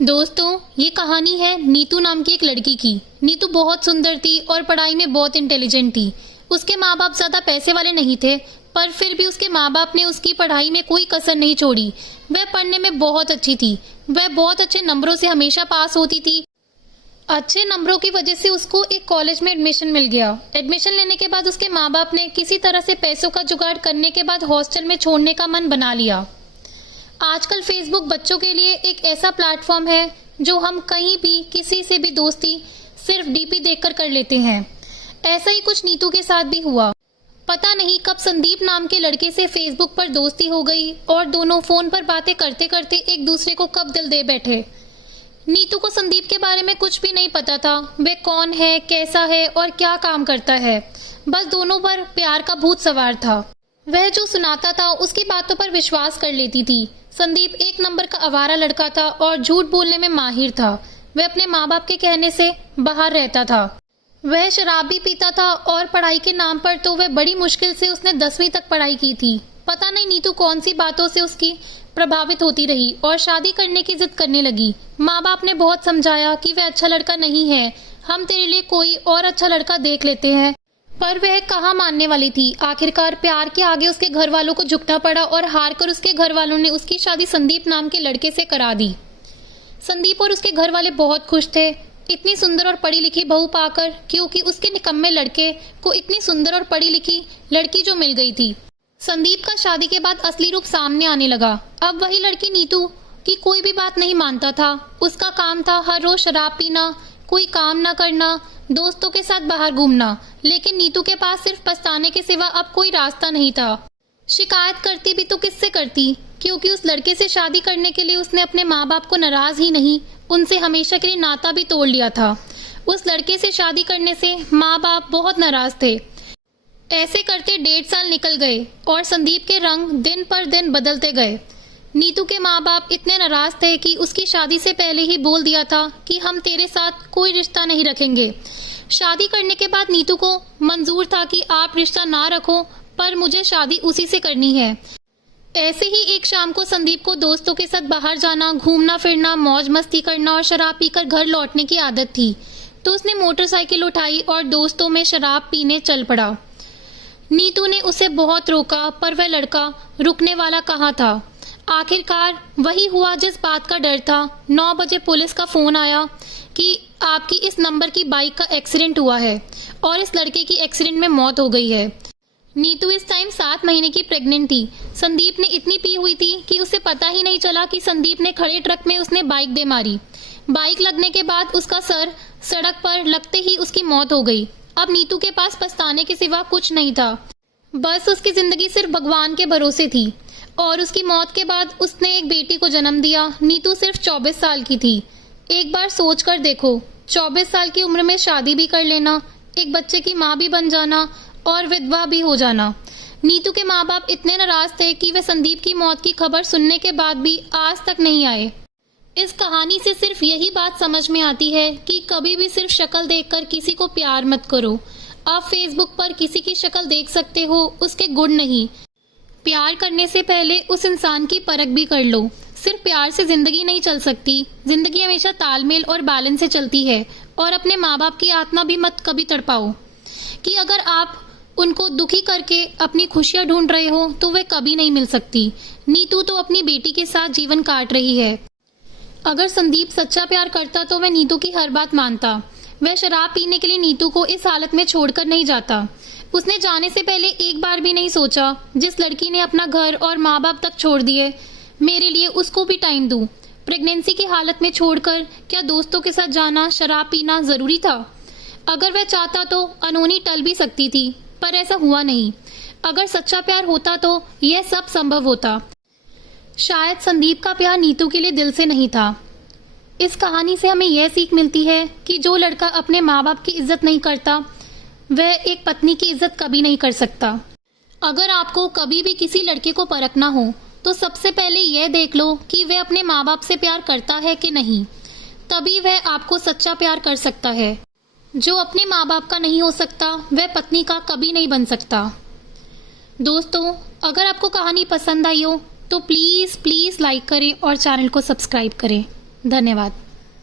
दोस्तों, ये कहानी है नीतू नाम की एक लड़की की। नीतू बहुत सुंदर थी और पढ़ाई में बहुत इंटेलिजेंट थी। उसके माँ बाप ज़्यादा पैसे वाले नहीं थे, पर फिर भी उसके माँ बाप ने उसकी पढ़ाई में कोई कसर नहीं छोड़ी। वह पढ़ने में बहुत अच्छी थी। वह बहुत अच्छे नंबरों से हमेशा पास होती थी। अच्छे नंबरों की वजह से उसको एक कॉलेज में एडमिशन मिल गया। एडमिशन लेने के बाद उसके माँ बाप ने किसी तरह से पैसों का जुगाड़ करने के बाद हॉस्टल में छोड़ने का मन बना लिया। आजकल फेसबुक बच्चों के लिए एक ऐसा प्लेटफॉर्म है जो हम कहीं भी किसी से भी दोस्ती सिर्फ डीपी देखकर कर लेते हैं। ऐसा ही कुछ नीतू के साथ भी हुआ। पता नहीं कब संदीप नाम के लड़के से फेसबुक पर दोस्ती हो गई और दोनों फोन पर बातें करते करते एक दूसरे को कब दिल दे बैठे। नीतू को संदीप के बारे में कुछ भी नहीं पता था। वह कौन है, कैसा है और क्या काम करता है। बस दोनों पर प्यार का भूत सवार था। वह जो सुनाता था उसकी बातों पर विश्वास कर लेती थी। संदीप एक नंबर का आवारा लड़का था और झूठ बोलने में माहिर था। वह अपने माँ बाप के कहने से बाहर रहता था। वह शराब भी पीता था और पढ़ाई के नाम पर तो वह बड़ी मुश्किल से उसने 10वीं तक पढ़ाई की थी। पता नहीं नीतू कौन सी बातों से उसकी प्रभावित होती रही और शादी करने की जिद करने लगी। माँ बाप ने बहुत समझाया कि वह अच्छा लड़का नहीं है, हम तेरे लिए कोई और अच्छा लड़का देख लेते हैं, पर वह कहाँ मानने वाली थी। आखिरकार प्यार के आगे उसके घर वालों को झुकना पड़ा और हार कर उसके घर वालों ने उसकी शादी संदीप नाम के लड़के से करा दी। संदीप और उसके घर वाले बहुत खुश थे इतनी सुंदर और पढ़ी लिखी बहू पाकर, क्योंकि उसके निकम्मे लड़के को इतनी सुंदर और पढ़ी लिखी लड़की जो मिल गई थी। संदीप का शादी के बाद असली रूप सामने आने लगा। अब वही लड़की नीतू की कोई भी बात नहीं मानता था। उसका काम था हर रोज शराब पीना, कोई काम न करना, दोस्तों के साथ बाहर घूमना। लेकिन नीतू के पास सिर्फ पछताने के सिवा अब कोई रास्ता नहीं था। शिकायत करती भी तो किससे करती, क्योंकि उस लड़के से शादी करने के लिए उसने अपने माँ बाप को नाराज ही नहीं, उनसे हमेशा के लिए नाता भी तोड़ लिया था। उस लड़के से शादी करने से माँ बाप बहुत नाराज थे। ऐसे करते 1.5 साल निकल गए और संदीप के रंग दिन पर दिन बदलते गए। नीतू के माँ बाप इतने नाराज थे कि उसकी शादी से पहले ही बोल दिया था कि हम तेरे साथ कोई रिश्ता नहीं रखेंगे। शादी करने के बाद नीतू को मंजूर था कि आप रिश्ता ना रखो, पर मुझे शादी उसी से करनी है। ऐसे ही एक शाम को संदीप को दोस्तों के साथ बाहर जाना, घूमना फिरना, मौज मस्ती करना और शराब पीकर घर लौटने की आदत थी। तो उसने मोटरसाइकिल उठाई और दोस्तों में शराब पीने चल पड़ा। नीतू ने उसे बहुत रोका, पर वह लड़का रुकने वाला कहाँ था। आखिरकार वही हुआ जिस बात का डर था। 9 बजे पुलिस का फोन आया कि आपकी इस नंबर की बाइक का एक्सीडेंट हुआ है और इस लड़के की एक्सीडेंट में मौत हो गई है। नीतू इस टाइम 7 महीने की प्रेग्नेंट थी। संदीप ने इतनी पी हुई थी कि उसे पता ही नहीं चला कि संदीप ने खड़े ट्रक में उसने बाइक दे मारी। बाइक लगने के बाद उसका सर सड़क पर लगते ही उसकी मौत हो गई। अब नीतू के पास पछताने के सिवा कुछ नहीं था। बस उसकी जिंदगी सिर्फ भगवान के भरोसे थी। और उसकी मौत के बाद उसने एक बेटी को जन्म दिया। नीतू सिर्फ 24 साल की थी। एक बार सोच कर देखो, 24 साल की उम्र में शादी भी कर लेना, एक बच्चे की माँ भी बन जाना और विधवा भी हो जाना। नीतू के माँ बाप इतने नाराज थे कि वे संदीप की मौत की खबर सुनने के बाद भी आज तक नहीं आए। इस कहानी से सिर्फ यही बात समझ में आती है कि कभी भी सिर्फ शक्ल देखकर किसी को प्यार मत करो। आप फेसबुक पर किसी की शक्ल देख सकते हो, उसके गुण नहीं। प्यार करने से पहले उस इंसान की परख भी कर लो। सिर्फ प्यार से जिंदगी नहीं चल सकती। जिंदगी हमेशा तालमेल और बैलेंस से चलती है। और अपने माँ बाप की आत्मा भी मत कभी तड़पाओ कि अगर आप उनको दुखी करके अपनी खुशियां ढूंढ रहे हो तो वे कभी नहीं मिल सकती। नीतू तो अपनी बेटी के साथ जीवन काट रही है। अगर संदीप सच्चा प्यार करता तो वह नीतू की हर बात मानता। वह शराब पीने के लिए नीतू को इस हालत में छोड़कर नहीं जाता। उसने जाने से पहले एक बार भी नहीं सोचा, जिस लड़की ने अपना घर और माँ बाप तक छोड़ दिए, मेरे लिए उसको भी टाइम दूं। प्रेगनेंसी की हालत में छोड़कर क्या दोस्तों के साथ जाना, शराब पीना जरूरी था? अगर वह चाहता तो अनहोनी टल भी सकती थी, पर ऐसा हुआ नहीं। अगर सच्चा प्यार होता तो यह सब संभव होता। शायद संदीप का प्यार नीतू के लिए दिल से नहीं था। इस कहानी से हमें यह सीख मिलती है कि जो लड़का अपने माँ बाप की इज्जत नहीं करता, वह एक पत्नी की इज्जत कभी नहीं कर सकता। अगर आपको कभी भी किसी लड़के को परखना हो तो सबसे पहले यह देख लो कि वह अपने माँ बाप से प्यार करता है कि नहीं। तभी वह आपको सच्चा प्यार कर सकता है। जो अपने माँ बाप का नहीं हो सकता वह पत्नी का कभी नहीं बन सकता। दोस्तों, अगर आपको कहानी पसंद आई हो तो प्लीज़ लाइक करें और चैनल को सब्सक्राइब करें। धन्यवाद।